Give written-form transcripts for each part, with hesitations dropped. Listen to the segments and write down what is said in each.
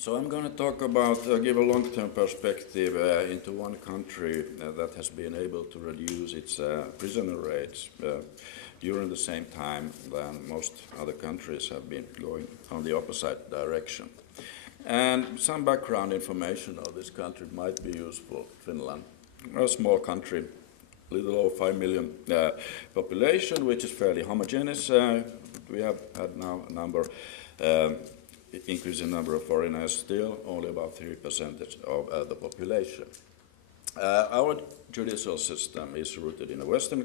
So I'm going to talk about, give a long-term perspective into one country that has been able to reduce its prisoner rates during the same time than most other countries have been going on the opposite direction. And some background information of this country might be useful. Finland, a small country, little over 5 million population, which is fairly homogeneous. We have had now a number increasing number of foreigners, still only about 3% of the population. Our judicial system is rooted in a Western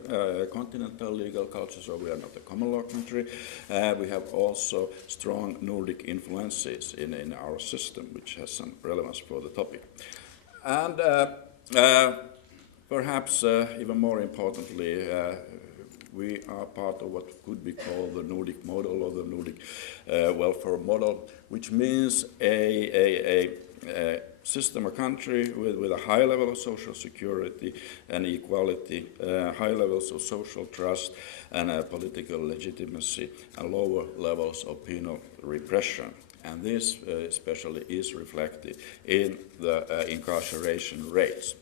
continental legal culture, so we are not a common law country. We have also strong Nordic influences in our system, which has some relevance for the topic. And perhaps even more importantly, we are part of what could be called the Nordic model or the Nordic welfare model, which means a system, a country with a high level of social security and equality, high levels of social trust and political legitimacy, and lower levels of penal repression. And this especially is reflected in the incarceration rates.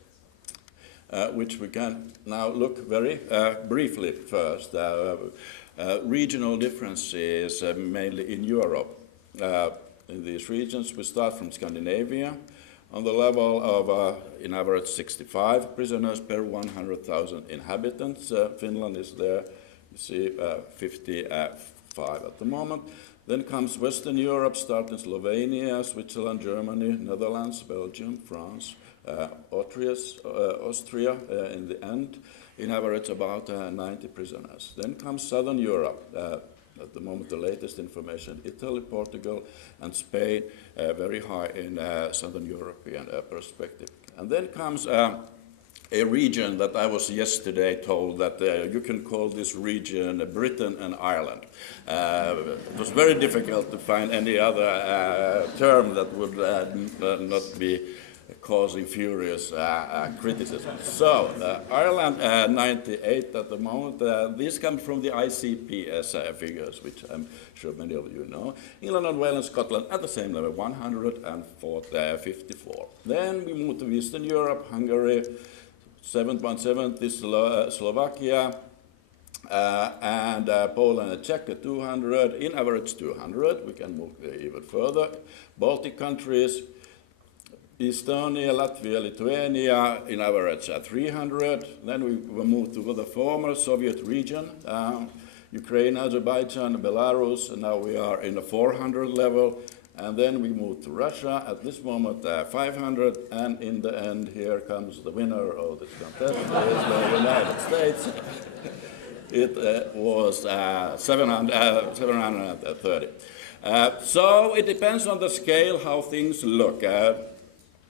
Which we can now look very briefly first. Regional differences, mainly in Europe. In these regions, we start from Scandinavia on the level of, in average, 65 prisoners per 100,000 inhabitants. Finland is there, you see, 55 at the moment. Then comes Western Europe, starting Slovenia, Switzerland, Germany, Netherlands, Belgium, France, Austria in the end, in average about 90 prisoners. Then comes Southern Europe, at the moment the latest information, Italy, Portugal and Spain, very high in Southern European perspective. And then comes a region that I was yesterday told that you can call this region Britain and Ireland. It was very difficult to find any other term that would not be causing furious criticism. So, Ireland 98 at the moment. These come from the ICPS figures, which I'm sure many of you know. England and Wales and Scotland at the same level, 154. Then we move to Eastern Europe, Hungary, 7.70, Slovakia, and Poland and Czech at 200, in average 200. We can move even further. Baltic countries, Estonia, Latvia, Lithuania, in average 300. Then we move to the former Soviet region, Ukraine, Azerbaijan, Belarus, and now we are in the 400 level. And then we move to Russia, at this moment 500, and in the end here comes the winner of this contest, is the United States. It was 730. So it depends on the scale how things look.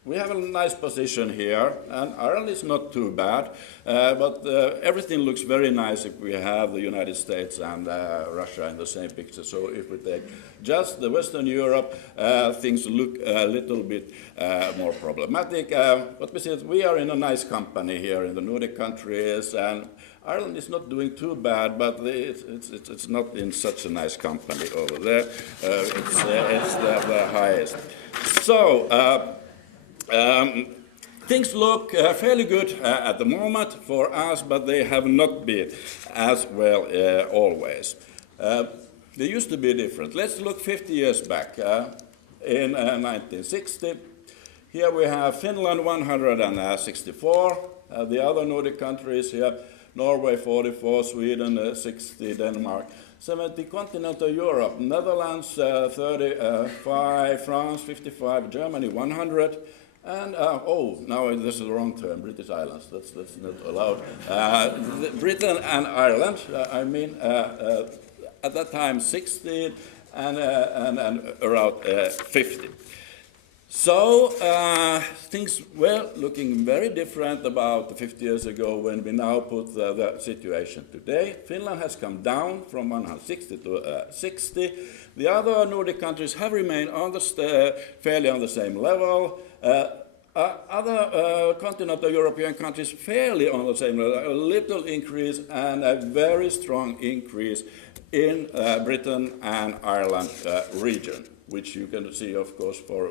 We have a nice position here, and Ireland is not too bad, but everything looks very nice if we have the United States and Russia in the same picture. So if we take just the Western Europe, things look a little bit more problematic. But we see we are in a nice company here in the Nordic countries, and Ireland is not doing too bad, but it's not in such a nice company over there. It's the highest. So. Things look fairly good at the moment for us, but they have not been as well always. They used to be different. Let's look 50 years back. In 1960, here we have Finland 164, the other Nordic countries here, Norway 44, Sweden 60, Denmark 70, continental Europe, Netherlands 35, France 55, Germany 100. And, now this is the wrong term, British Islands, that's not allowed. Britain and Ireland, at that time 60 and around 50. So things were looking very different about 50 years ago when we now put the situation today. Finland has come down from 160 to 60. The other Nordic countries have remained on fairly on the same level. Other continental European countries fairly on the same level, a little increase and a very strong increase in Britain and Ireland region. which you can see, of course, for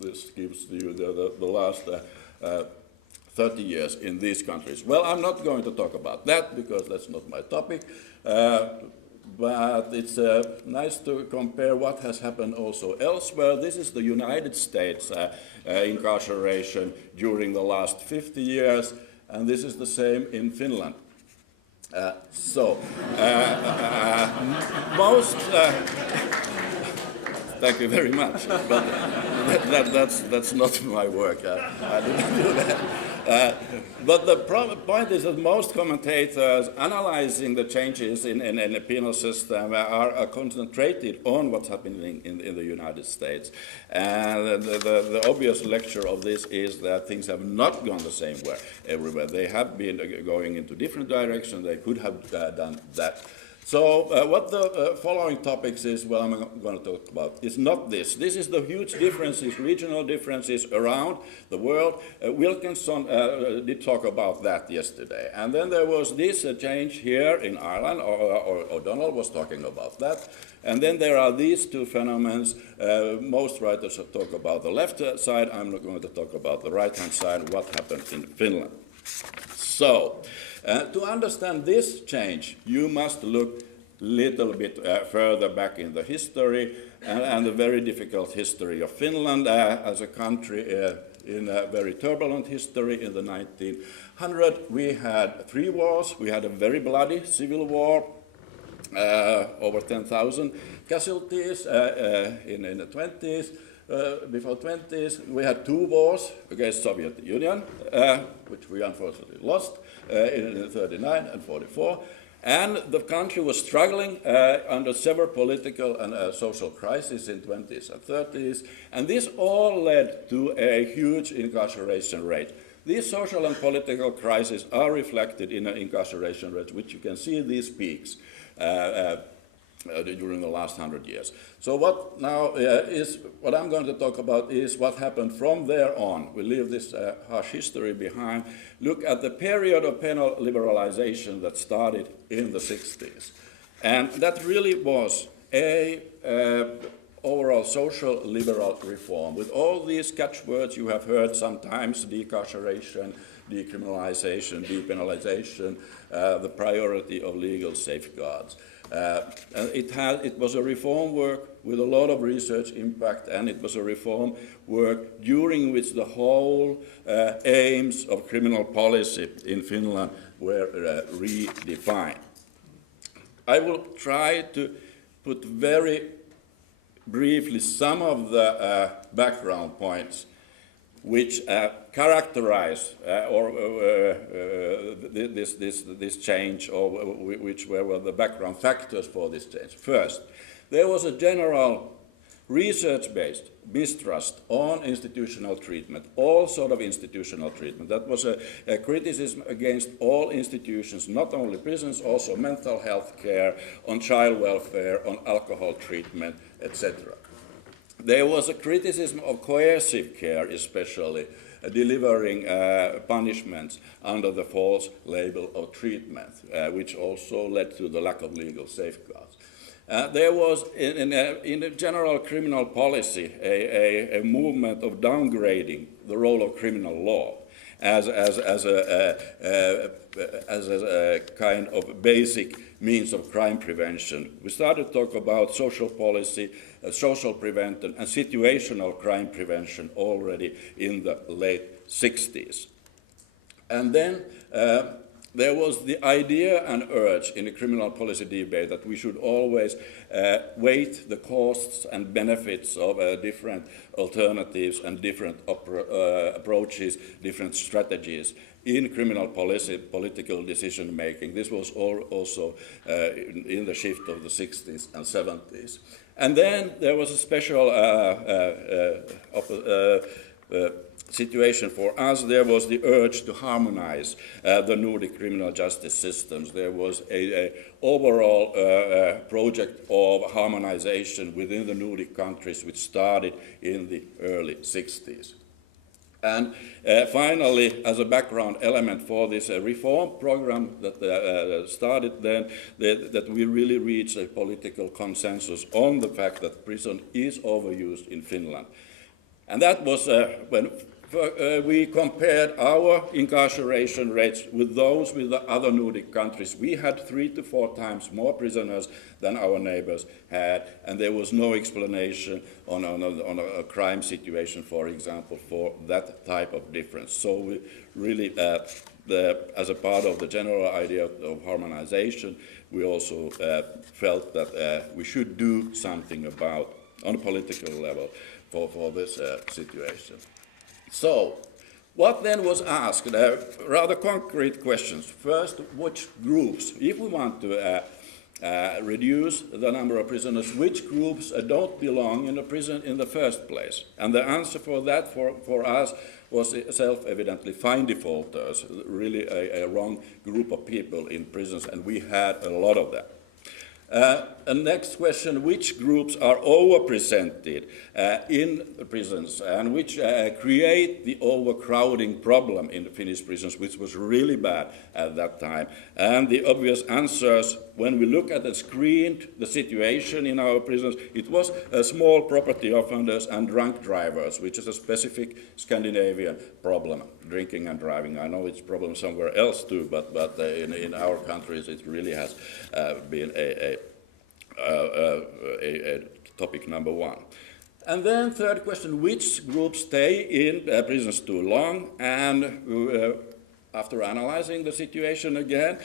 this gives you the last 30 years in these countries. Well, I'm not going to talk about that because that's not my topic, but it's nice to compare what has happened also elsewhere. This is the United States incarceration during the last 50 years, and this is the same in Finland. Thank you very much. But that's not my work. I didn't do that. But the point is that most commentators analyzing the changes in the penal system are concentrated on what's happening in the United States. And the obvious lecture of this is that things have not gone the same way everywhere. They have been going into different directions. They could have done that. So what the following topics is, well, I'm going to talk about, is not this. This is the huge differences, regional differences around the world. Wilkinson did talk about that yesterday. And then there was this change here in Ireland, or O'Donnell was talking about that. And then there are these two phenomena. Most writers talk about the left side. I'm not going to talk about the right-hand side, what happened in Finland. So, to understand this change, you must look a little bit further back in the history and the very difficult history of Finland as a country in a very turbulent history in the 1900s. We had 3 wars. We had a very bloody civil war, over 10,000 casualties in the 20s. Before 20s, we had 2 wars against Soviet Union, which we unfortunately lost in 39 and 44. And the country was struggling under several political and social crises in 20s and 30s. And this all led to a huge incarceration rate. These social and political crises are reflected in an incarceration rate, which you can see these peaks during the last 100 years. So what now is, what I'm going to talk about is what happened from there on. We leave this harsh history behind. Look at the period of penal liberalization that started in the 60s. And that really was a overall social liberal reform with all these catchwords you have heard sometimes: decarceration, decriminalization, depenalization, the priority of legal safeguards. It was a reform work with a lot of research impact, and it was a reform work during which the whole aims of criminal policy in Finland were redefined. I will try to put very briefly some of the background points which characterize this change, or which were the background factors for this change. First, there was a general research-based mistrust on institutional treatment, all sort of institutional treatment. That was a criticism against all institutions, not only prisons, also mental health care, on child welfare, on alcohol treatment, etc. There was a criticism of coercive care, especially delivering punishments under the false label of treatment, which also led to the lack of legal safeguards. There was, in a general criminal policy, a movement of downgrading the role of criminal law as a kind of basic means of crime prevention. We started to talk about social policy, social prevention, and situational crime prevention already in the late 60s. And then there was the idea and urge in the criminal policy debate that we should always weight the costs and benefits of different alternatives and different approaches, different strategies in criminal policy, political decision making. This was also in the shift of the 60s and 70s. And then there was a special situation for us. There was the urge to harmonize the Nordic criminal justice systems. There was an overall project of harmonization within the Nordic countries, which started in the early 60s. And finally, as a background element for this reform program that started then, that we really reached a political consensus on the fact that prison is overused in Finland. And that was when we compared our incarceration rates with those with the other Nordic countries. We had 3 to 4 times more prisoners than our neighbors had, and there was no explanation on a crime situation, for example, for that type of difference. So we really, as a part of the general idea of harmonization, we also felt that we should do something about, on a political level, for this situation. So, what then was asked? Rather concrete questions. First, which groups, if we want to reduce the number of prisoners, which groups don't belong in a prison in the first place? And the answer for that, for us, was self-evidently fine defaulters, really a wrong group of people in prisons, and we had a lot of them. And next question, which groups are overrepresented in the prisons and which create the overcrowding problem in the Finnish prisons, which was really bad at that time? And the obvious answers, when we look at and screened the situation in our prisons, it was small property offenders and drunk drivers, which is a specific Scandinavian problem, drinking and driving. I know it's a problem somewhere else too, but in our countries it really has been a topic number one. And then third question, which groups stay in prisons too long? And after analyzing the situation again,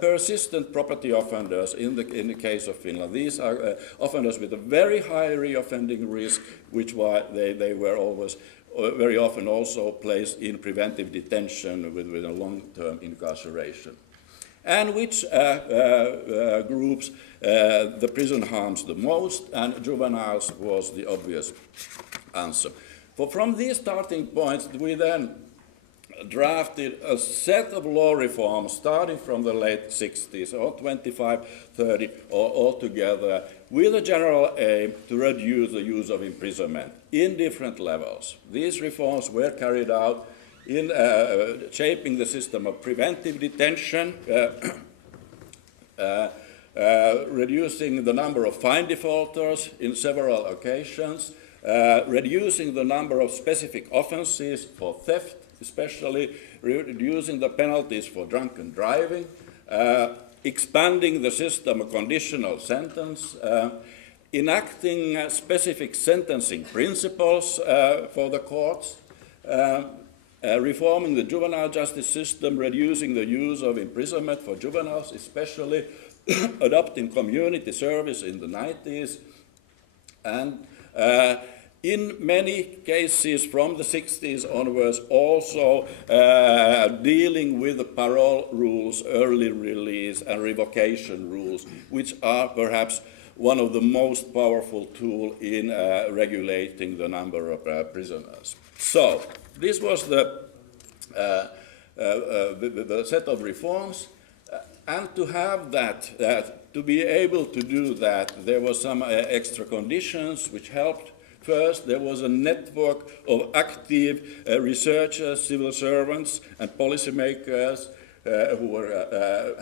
persistent property offenders in the case of Finland. These are offenders with a very high reoffending risk, which why they were always very often also placed in preventive detention with a long-term incarceration. And which groups the prison harms the most, and juveniles was the obvious answer. From these starting points, we then drafted a set of law reforms starting from the late 60s, or 25, 30, or altogether, with a general aim to reduce the use of imprisonment in different levels. These reforms were carried out in shaping the system of preventive detention, reducing the number of fine defaulters in several occasions, reducing the number of specific offenses for theft, especially reducing the penalties for drunken driving, expanding the system of conditional sentence, enacting specific sentencing principles for the courts, reforming the juvenile justice system, reducing the use of imprisonment for juveniles, especially adopting community service in the 90s, and in many cases from the 60s onwards also dealing with the parole rules, early release and revocation rules, which are perhaps one of the most powerful tools in regulating the number of prisoners. So this was the set of reforms, and to have that, to be able to do that, there were some extra conditions which helped. First, there was a network of active researchers, civil servants, and policymakers who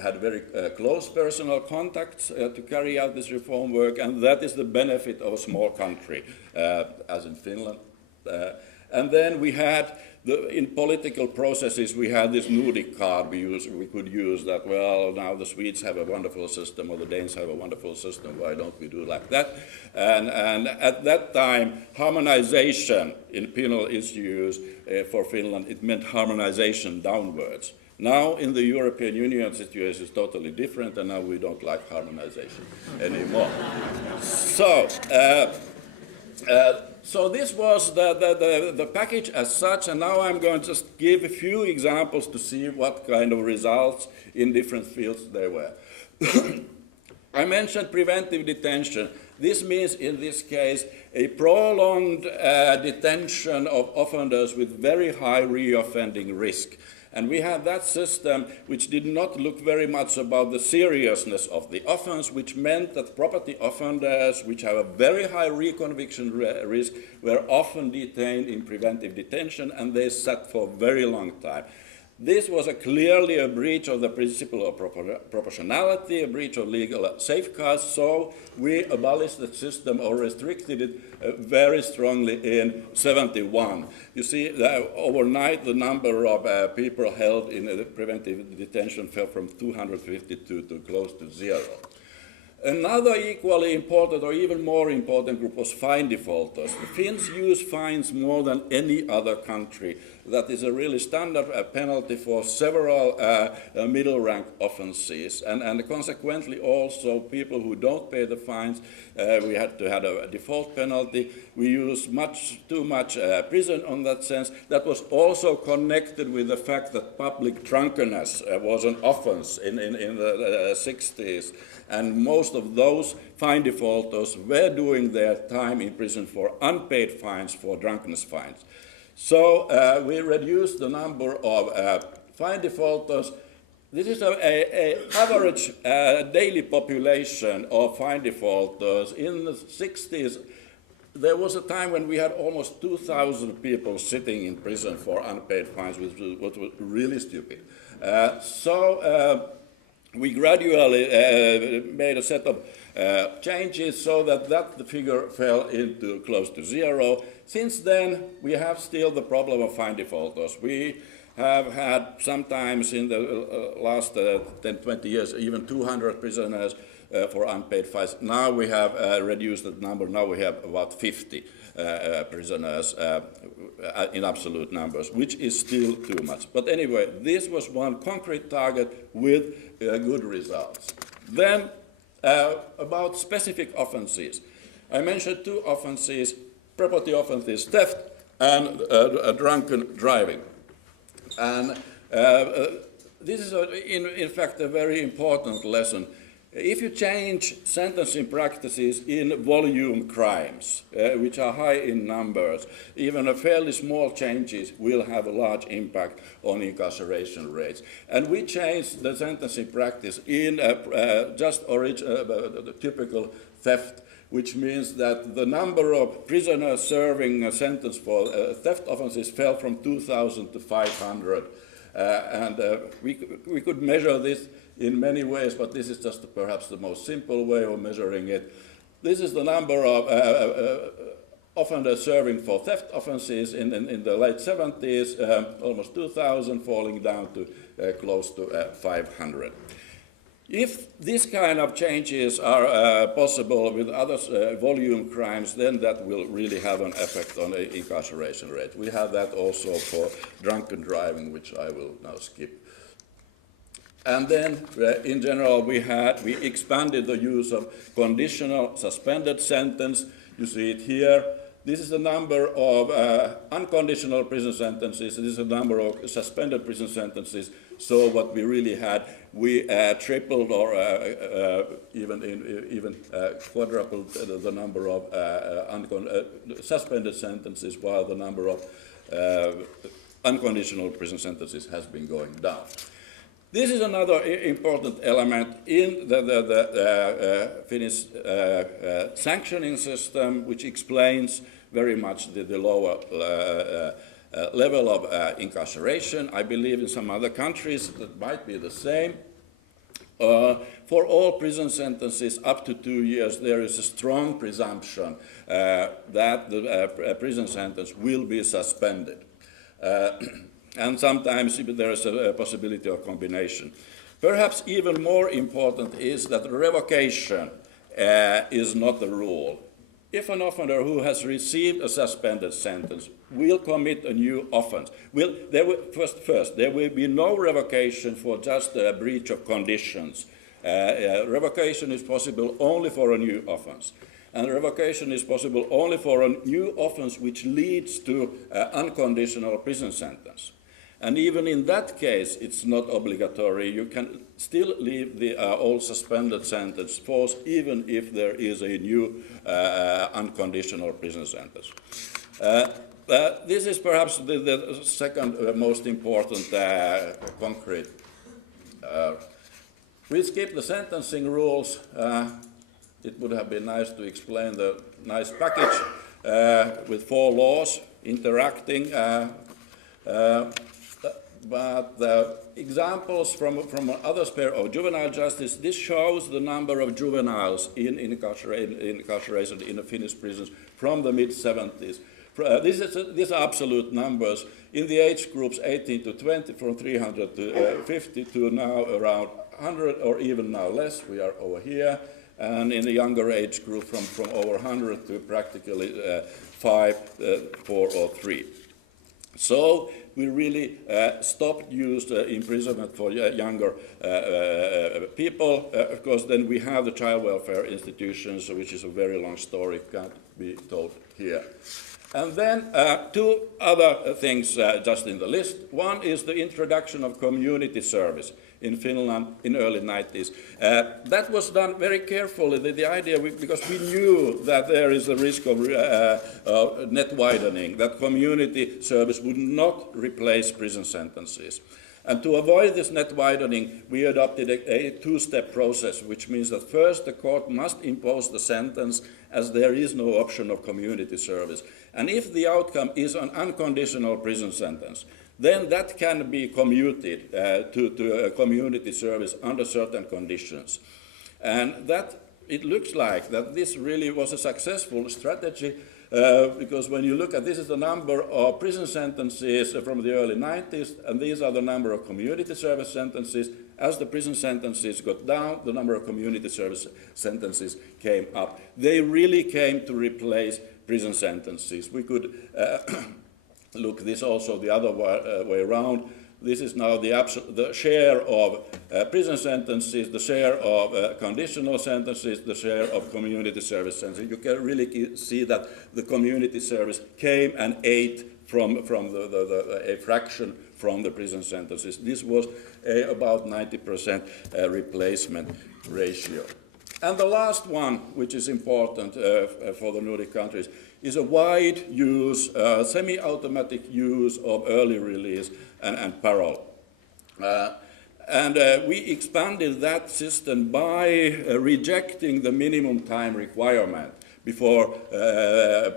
had very close personal contacts to carry out this reform work, and that is the benefit of a small country, as in Finland. And then we had, in political processes, we had this Nordic card we could use that, well, now the Swedes have a wonderful system, or the Danes have a wonderful system, why don't we do like that? And at that time, harmonization in penal issues for Finland, it meant harmonization downwards. Now, in the European Union situation is totally different, and now we don't like harmonization anymore. So this was the package as such, and now I'm going to just give a few examples to see what kind of results in different fields there were. I mentioned preventive detention. This means, in this case, a prolonged detention of offenders with very high reoffending risk. And we had that system which did not look very much about the seriousness of the offense, which meant that property offenders, which have a very high reconviction risk, were often detained in preventive detention, and they sat for a very long time. This was clearly a breach of the principle of proportionality, a breach of legal safeguards, so we abolished the system or restricted it very strongly in 1971. You see, overnight the number of people held in preventive detention fell from 252 to close to 0. Another equally important or even more important group was fine defaulters. The Finns use fines more than any other country. That is a really standard penalty for several middle rank offenses. And consequently also people who don't pay the fines, we had to have a default penalty. We use too much prison on that sense. That was also connected with the fact that public drunkenness was an offense in the 60s. And most of those fine defaulters were doing their time in prison for unpaid fines, for drunkenness fines. So we reduced the number of fine defaulters. This is an average daily population of fine defaulters. In the 60s, there was a time when we had almost 2,000 people sitting in prison for unpaid fines, which was really stupid. We gradually made a set of changes so that the figure fell into close to 0. Since then, we have still the problem of fine defaulters. We have had sometimes in the last 10, 20 years, even 200 prisoners for unpaid fines. Now we have reduced that number. Now we have about 50 prisoners in absolute numbers, which is still too much. But anyway, this was one concrete target with good results. Then about specific offenses. I mentioned 2 offenses, property offenses, theft and drunken driving. And this is in fact a very important lesson. If you change sentencing practices in volume crimes, which are high in numbers, even a fairly small changes will have a large impact on incarceration rates. And we changed the sentencing practice in the typical theft, which means that the number of prisoners serving a sentence for theft offenses fell from 2,000 to 500. We could measure this in many ways, but this is just perhaps the most simple way of measuring it. This is the number of offenders serving for theft offenses in the late 70s, almost 2,000, falling down to close to 500. If this kind of changes are possible with other volume crimes, then that will really have an effect on the incarceration rate. We have that also for drunken driving, which I will now skip. And then, in general, we expanded the use of conditional suspended sentence. You see it here. This is the number of unconditional prison sentences. This is the number of suspended prison sentences. So what we really had, we tripled or even quadrupled the number of suspended sentences, while the number of unconditional prison sentences has been going down. This is another important element in the Finnish sanctioning system, which explains very much the lower level of incarceration. I believe in some other countries that might be the same. For all prison sentences up to 2 years, there is a strong presumption that the prison sentence will be suspended. And sometimes there is a possibility of combination. Perhaps even more important is that revocation is not the rule. If an offender who has received a suspended sentence will commit a new offense, there will be no revocation for just a breach of conditions. Revocation is possible only for a new offense. And revocation is possible only for a new offense which leads to unconditional prison sentence. And even in that case, it's not obligatory. You can still leave the old suspended sentence force even if there is a new unconditional prison sentence. this is perhaps the second most important concrete. We skip the sentencing rules. It would have been nice to explain the nice package with 4 laws interacting. But the examples from other sphere of juvenile justice, this shows the number of juveniles in incarceration in the Finnish prisons from the mid-70s. These are absolute numbers. In the age groups 18 to 20, from 300 to 50 to now around 100, or even now less, we are over here. And in the younger age group from over 100 to practically 5, 4 or 3. So we really stopped use imprisonment for younger people. Of course, then we have the child welfare institutions, which is a very long story, can't be told here. And then 2 other things just in the list. One is the introduction of community service in Finland in early 90s. That was done very carefully, the idea, because we knew that there is a risk of net widening, that community service would not replace prison sentences. And to avoid this net widening, we adopted a 2-step process, which means that first the court must impose the sentence as there is no option of community service. And if the outcome is an unconditional prison sentence, then that can be commuted to a community service under certain conditions. And that, it looks like that this really was a successful strategy because when you look at, this is the number of prison sentences from the early 90s, and these are the number of community service sentences. As the prison sentences got down, the number of community service sentences came up. They really came to replace prison sentences. We could look this also the other way around. This is now the share of prison sentences, the share of conditional sentences, the share of community service sentences. You can really see that the community service came and ate from a fraction from the prison sentences. This was about 90% replacement ratio. And the last one, which is important for the Nordic countries, is a wide use, semi-automatic use of early release and parole. We expanded that system by rejecting the minimum time requirement before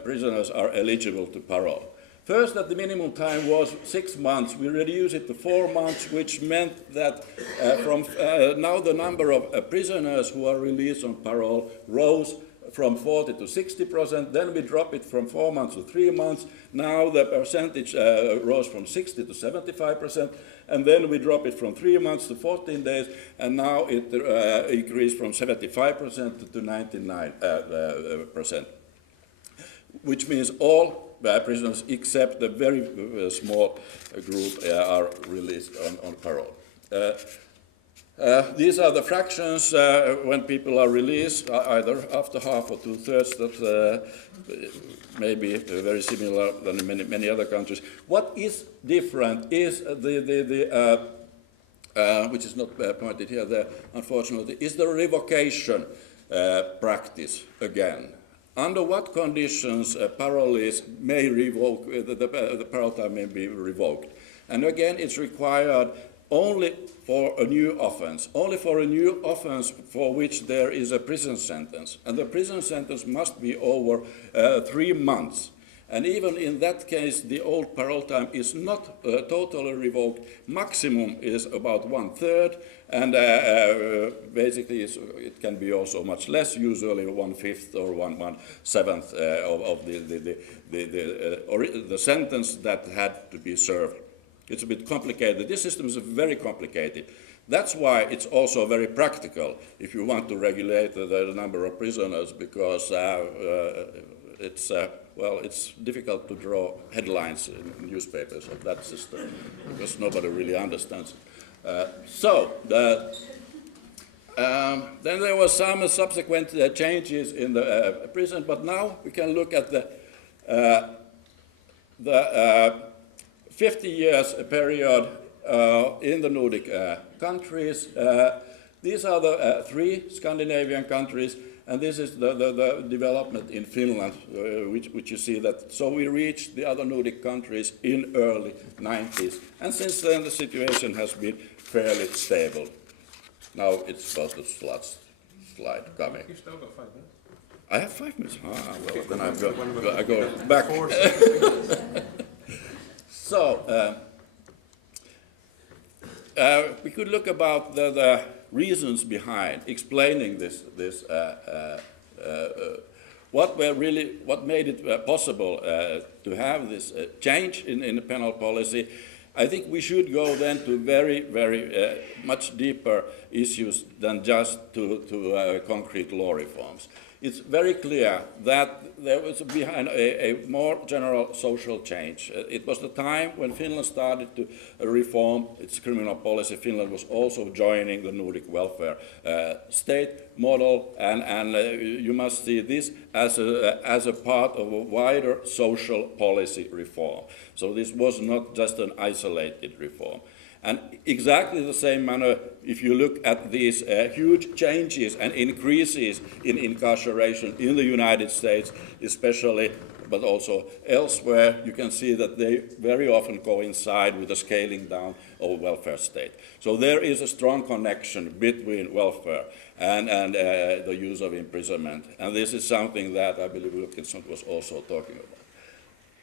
prisoners are eligible to parole. First, that the minimum time was 6 months. We reduced it to 4 months, which meant that now the number of prisoners who are released on parole rose from 40 to 60%. Then we dropped it from 4 months to 3 months. Now the percentage rose from 60 to 75%. And then we dropped it from 3 months to 14 days. And now it increased from 75% to 99%. Which means all prisoners except the very small group are released on parole. These are the fractions when people are released, either after half or 2/3. That may be very similar than in many other countries. What is different is which is not pointed here, there, unfortunately, is the revocation practice again. Under what conditions parolees may revoke, the parole time may be revoked. And again, it's required only for a new offense, for which there is a prison sentence. And the prison sentence must be over 3 months. And even in that case, the old parole time is not totally revoked. Maximum is about 1/3, and basically it can be also much less, usually 1/5 or 1/7 of the sentence that had to be served. It's a bit complicated. This system is very complicated. That's why it's also very practical if you want to regulate the number of prisoners, because it's difficult to draw headlines in newspapers of that system because nobody really understands it. Then there were some subsequent changes in the prison, but now we can look at the 50 years period in the Nordic countries. These are the 3 Scandinavian countries. And this is the development in Finland, which you see that. So we reached the other Nordic countries in early 90s. And since then, the situation has been fairly stable. Now it's about the slide coming. You still got 5 minutes. I have 5 minutes. Ah, well, then I go back. So, we could look about the reasons behind explaining this what made it possible to have this change in the penal policy. I think we should go then to very much deeper issues than just to concrete law reforms. It's very clear that there was behind a more general social change. It was the time when Finland started to reform its criminal policy. Finland was also joining the Nordic welfare state model, and you must see this as a part of a wider social policy reform. So this was not just an isolated reform. And exactly the same manner, if you look at these huge changes and increases in incarceration in the United States, especially, but also elsewhere, you can see that they very often coincide with the scaling down of welfare state. So there is a strong connection between welfare and the use of imprisonment. And this is something that I believe Wilkinson was also talking about.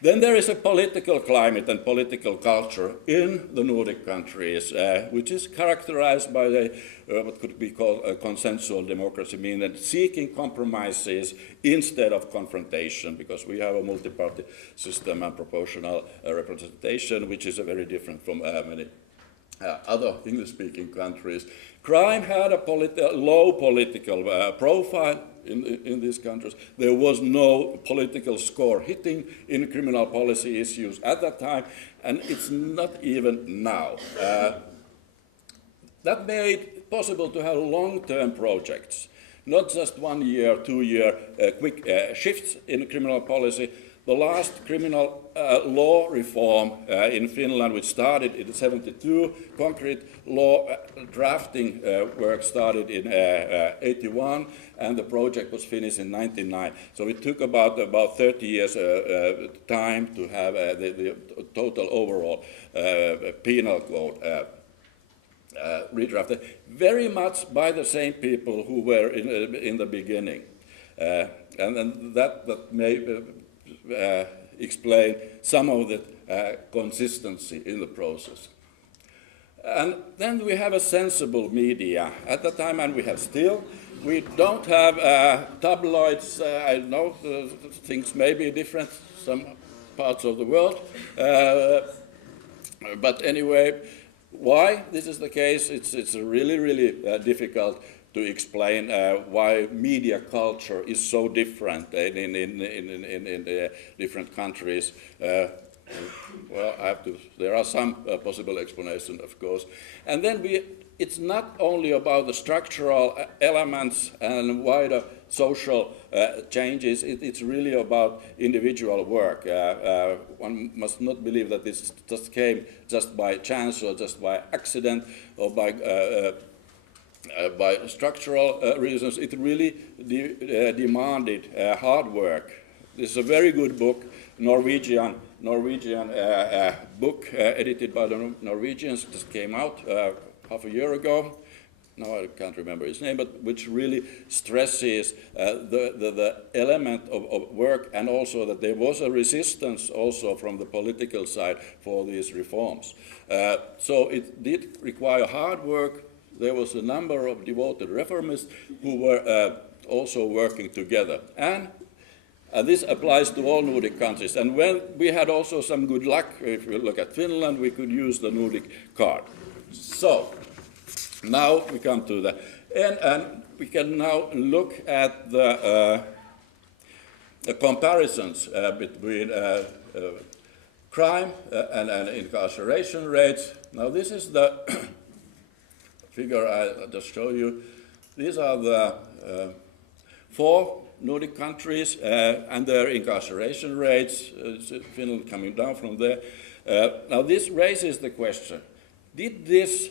Then there is a political climate and political culture in the Nordic countries, which is characterized by what could be called a consensual democracy, meaning that seeking compromises instead of confrontation, because we have a multi-party system and proportional representation, which is very different from many other English-speaking countries. Crime had a low political profile in these countries. There was no political score hitting in criminal policy issues at that time, and it's not even now. That made it possible to have long-term projects, not just 1 year, 2 year quick shifts in criminal policy. The last criminal law reform in Finland, which started in 1972, concrete law drafting work started in 1981, and the project was finished in 1999. So it took about 30 years time to have the total overall penal code redrafted, very much by the same people who were in the beginning, and then that may explain some of the consistency in the process. And then we have a sensible media at the time, and we have still. We don't have tabloids. I know things may be different some parts of the world, but anyway, why this is the case? It's really difficult to explain why media culture is so different in different countries. Well, there are some possible explanations, of course. And then it's not only about the structural elements and wider social changes, it's really about individual work. One must not believe that this just came just by chance or just by accident or by structural reasons. It really demanded hard work. This is a very good book, Norwegian book edited by the Norwegians. It just came out half a year ago. Now I can't remember his name, but which really stresses the element of work, and also that there was a resistance also from the political side for these reforms. So it did require hard work. There was a number of devoted reformists who were also working together. And this applies to all Nordic countries. And when we had also some good luck, if we look at Finland, we could use the Nordic card. So now we come to the end, and we can now look at the comparisons between crime and incarceration rates. Now this is the figure I'll just show you. These are the 4 Nordic countries and their incarceration rates, Finland coming down from there. Now this raises the question, did this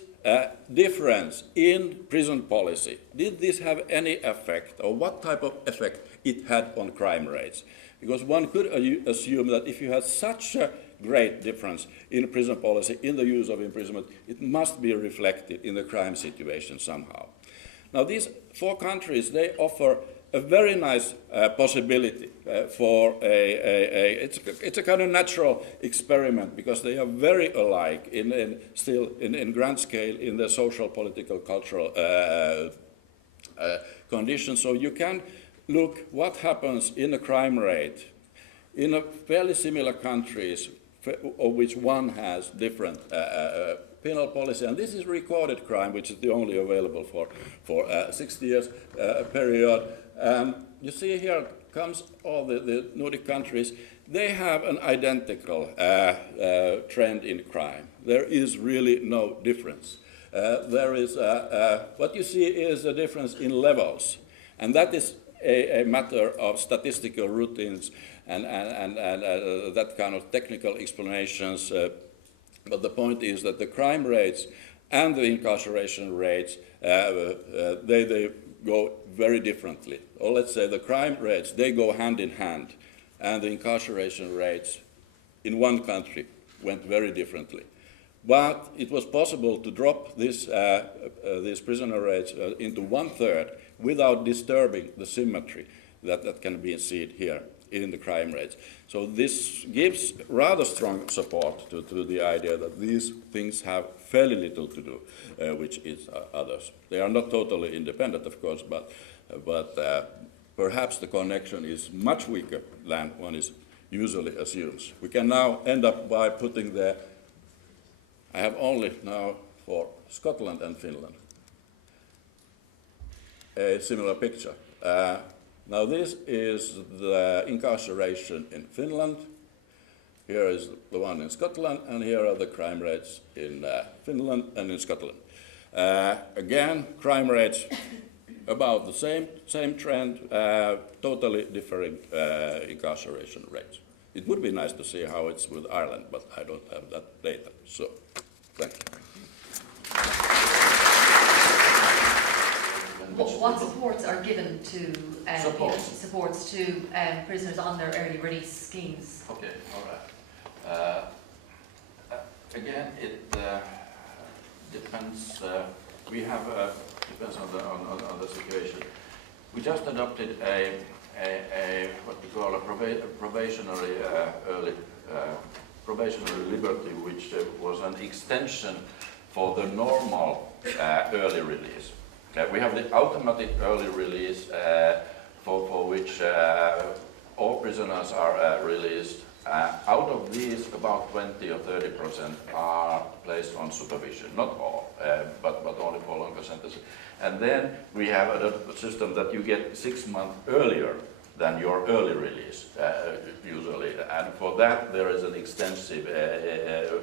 difference in prison policy, did this have any effect, or what type of effect it had on crime rates? Because one could assume that if you had such a great difference in prison policy, in the use of imprisonment, it must be reflected in the crime situation somehow. Now, these 4 countries, they offer a very nice possibility for it's a kind of natural experiment, because they are very alike still in grand scale in their social, political, cultural conditions. So you can look what happens in a crime rate in a fairly similar countries, of which one has different penal policy, and this is recorded crime, which is the only available for 60 years period. You see here comes all the Nordic countries. They have an identical trend in crime. There is really no difference. There is what you see is a difference in levels, and that is a matter of statistical routines and that kind of technical explanations. But the point is that the crime rates and the incarceration rates, they go very differently. Or let's say the crime rates, they go hand in hand, and the incarceration rates in one country went very differently. But it was possible to drop these prisoner rates into 1/3 without disturbing the symmetry that can be seen here in the crime rates. So this gives rather strong support to the idea that these things have fairly little to do with each others. They are not totally independent, of course, but perhaps the connection is much weaker than one is usually assumes. We can now end up by putting the, I have only now for Scotland and Finland a similar picture. Now this is the incarceration in Finland. Here is the one in Scotland, and here are the crime rates in Finland and in Scotland. Again, crime rates about the same trend, totally differing incarceration rates. It would be nice to see how it's with Ireland, but I don't have that data. So, thank you. What supports are given to supports to prisoners on their early release schemes? Okay, all right. Again, it depends. We have depends on the situation. We just adopted a what we call a probationary probationary liberty, which was an extension for the normal early release. We have the automatic early release for which all prisoners are released. Out of these, about 20 or 30% are placed on supervision. Not all, but only for longer sentences. And then we have a system that you get 6 months earlier than your early release, usually. And for that, there is an extensive,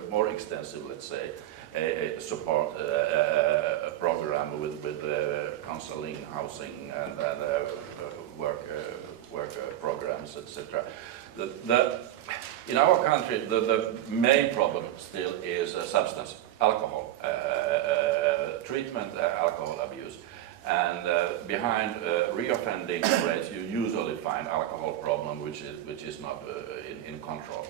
more extensive, let's say, a support program with counseling, housing, and work programs, etc. In our country, the main problem still is substance, alcohol treatment, alcohol abuse. And behind reoffending rates, you usually find alcohol problem, which is not in control.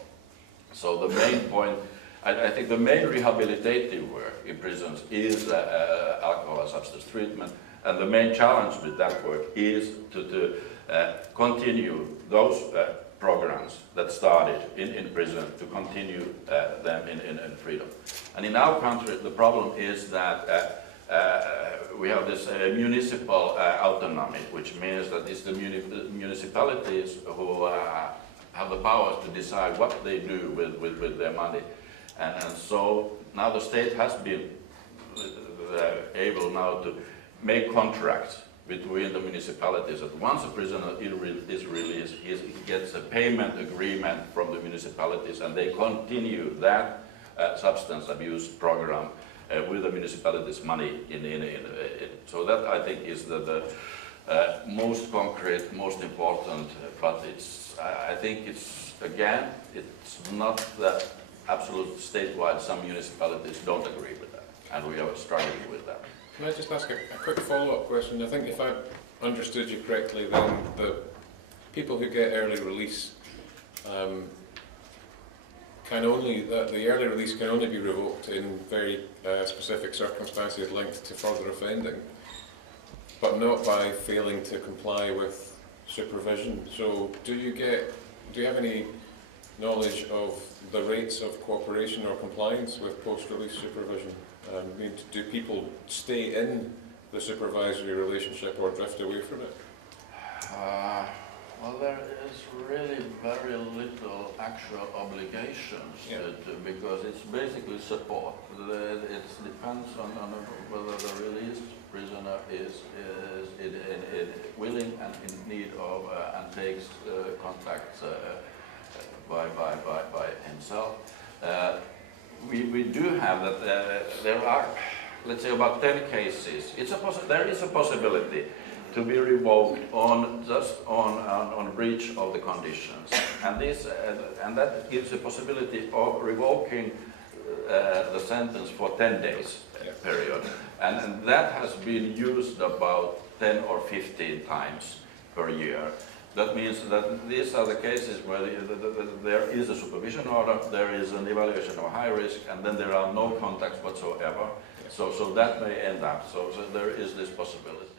So the main point, I think the main rehabilitative work in prisons is alcohol and substance treatment, and the main challenge with that work is to continue those programs that started in prison, to continue them in freedom. And in our country, the problem is that we have this municipal autonomy, which means that it's the municipalities who have the power to decide what they do with their money. And so now the state has been able now to make contracts between the municipalities that once a prisoner is released, he gets a payment agreement from the municipalities, and they continue that substance abuse program with the municipalities' money so that, I think, is the most concrete, most important, but I think it's not that absolute statewide. Some municipalities don't agree with that. and we are struggling with that. Can I just ask a quick follow-up question? I think if I understood you correctly, then the people who get early release the early release can only be revoked in very specific circumstances linked to further offending, but not by failing to comply with supervision. So do you have any knowledge of the rates of cooperation or compliance with post-release supervision? Do people stay in the supervisory relationship or drift away from it? Well, there is really very little actual obligations because it's basically support. It depends on whether the released prisoner is willing and in need of and takes contacts by himself. We do have that. There are, let's say, about 10 cases. There is a possibility to be revoked on breach of the conditions, and that gives a possibility of revoking the sentence for 10 days period, and that has been used about 10 or 15 times per year. That means that these are the cases where there is a supervision order, there is an evaluation of high risk, and then there are no contacts whatsoever. So that may end up. So there is this possibility.